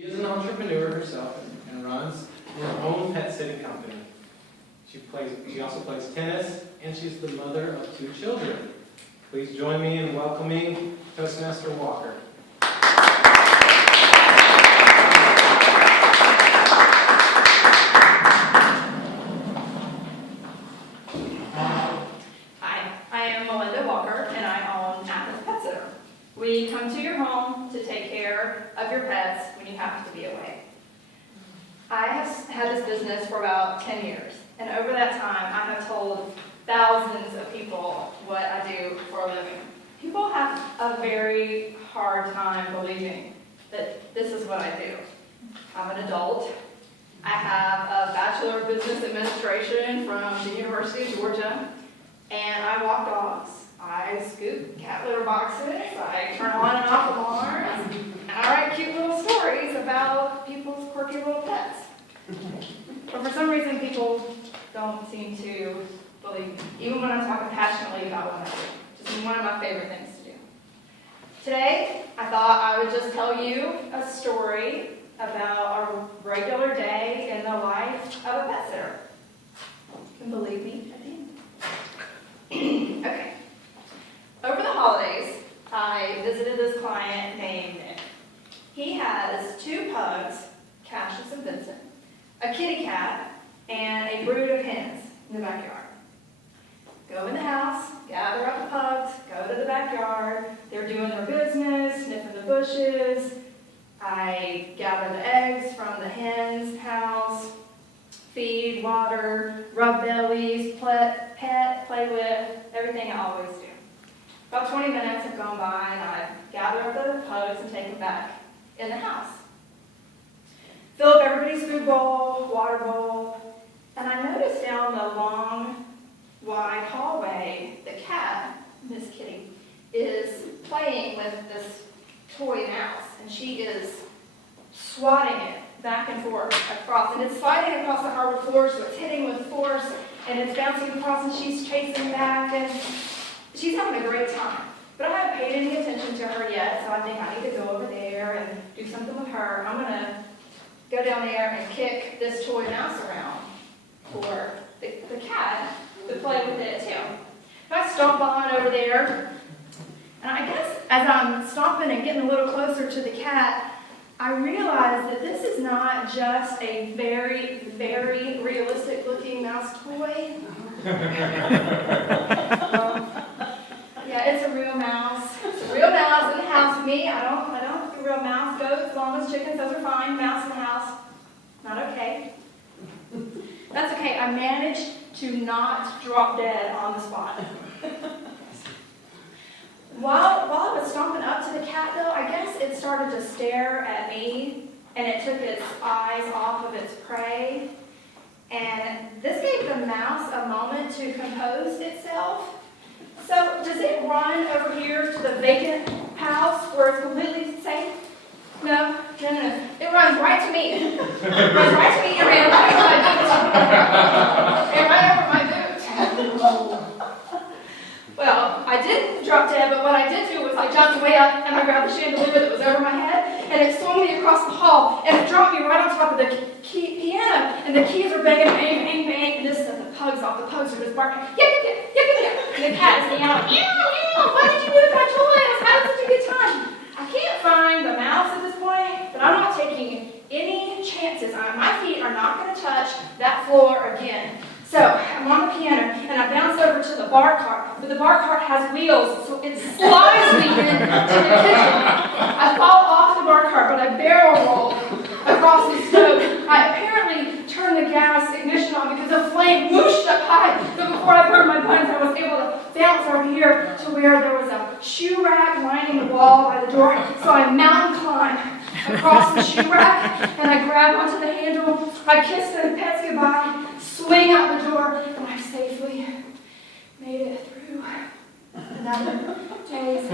She is an entrepreneur herself and runs her own pet sitting company. She also plays tennis, and she's the mother of 2 children. Please join me in welcoming Toastmaster Walker. We come to your home to take care of your pets when you happen to be away. I have had this business for about 10 years, and over that time I have told thousands of people what I do for a living. People have a very hard time believing that this is what I do. I'm an adult. I have a Bachelor of Business Administration from the University of Georgia, and I walk dogs. I scoop cat litter boxes, I turn on and off alarms, and I write cute little stories about people's quirky little pets. But for some reason, people don't seem to believe me, even when I'm talking passionately about what I do. Just one of my favorite things to do. Today, I thought I would just tell you a story about a regular day in the life of a pet sitter. You can believe me, I think. Okay. Over the holidays, I visited this client named Nick. He has 2 pugs, Cassius and Vincent, a kitty cat, and a brood of hens in the backyard. Go in the house, gather up the pugs, go to the backyard. They're doing their business, sniffing the bushes. I gather the eggs from the hen's house, feed, water, rub bellies, pet, play with, everything I always do. About 20 minutes have gone by, and I gather up the pugs and take them back in the house. Fill up everybody's food bowl, water bowl, and I notice down the long, wide hallway, the cat, Miss Kitty, is playing with this toy mouse, and she is swatting it back and forth across, and it's sliding across the hardwood floor, so it's hitting with force, and it's bouncing across, and she's chasing back, and she's having a great time. But I haven't paid any attention to her yet, so I think I need to go over there and do something with her. I'm going to go down there and kick this toy mouse around for the cat to play with it too. I stomp on over there, and I guess as I'm stomping and getting a little closer to the cat, I realize that this is not just a very, very realistic looking mouse toy. Yeah, it's a real mouse. It's a real mouse in the house. Me, I don't think a real mouse goes. Llamas, chickens, those are fine. Mouse in the house, not okay. That's okay. I managed to not drop dead on the spot. While I was stomping up to the cat, though, I guess it started to stare at me, and it took its eyes off of its prey. And this gave the mouse a moment to compose itself. So, does it run over here to the vacant house where it's completely safe? No. It runs right to me. It runs right to me and ran right over my boot. It ran over my boot. Well, I didn't drop dead, but what I did do was I jumped way up and I grabbed the chandelier that was over my head, and it swung me across the hall, and it dropped me right on top of the piano, and the keys were banging, bang, bang, bang, and this set the pugs off. The pugs are just barking, yip, yip, yip, yip, yip, yip, and the cat is meowing, meow, meow, why did you move my toy? I was having such a good time. I can't find the mouse at this point, but I'm not taking any chances. My feet are not going to touch that floor again. So, I'm on the piano, and I bounce over to the bar cart, but the bar cart has wheels, so it slides me into the kitchen. I fall off the bar cart, but I barrel roll across the stove. I apparently turned the gas ignition on because the flame whooshed up high, but before I burned my buns, I was able to bounce over here to where there was a shoe rack lining the wall by the door, so I mountain climb across the shoe rack, and I grab onto the handle, I kiss the pets goodbye, swing out the door, and I safely made it through another day's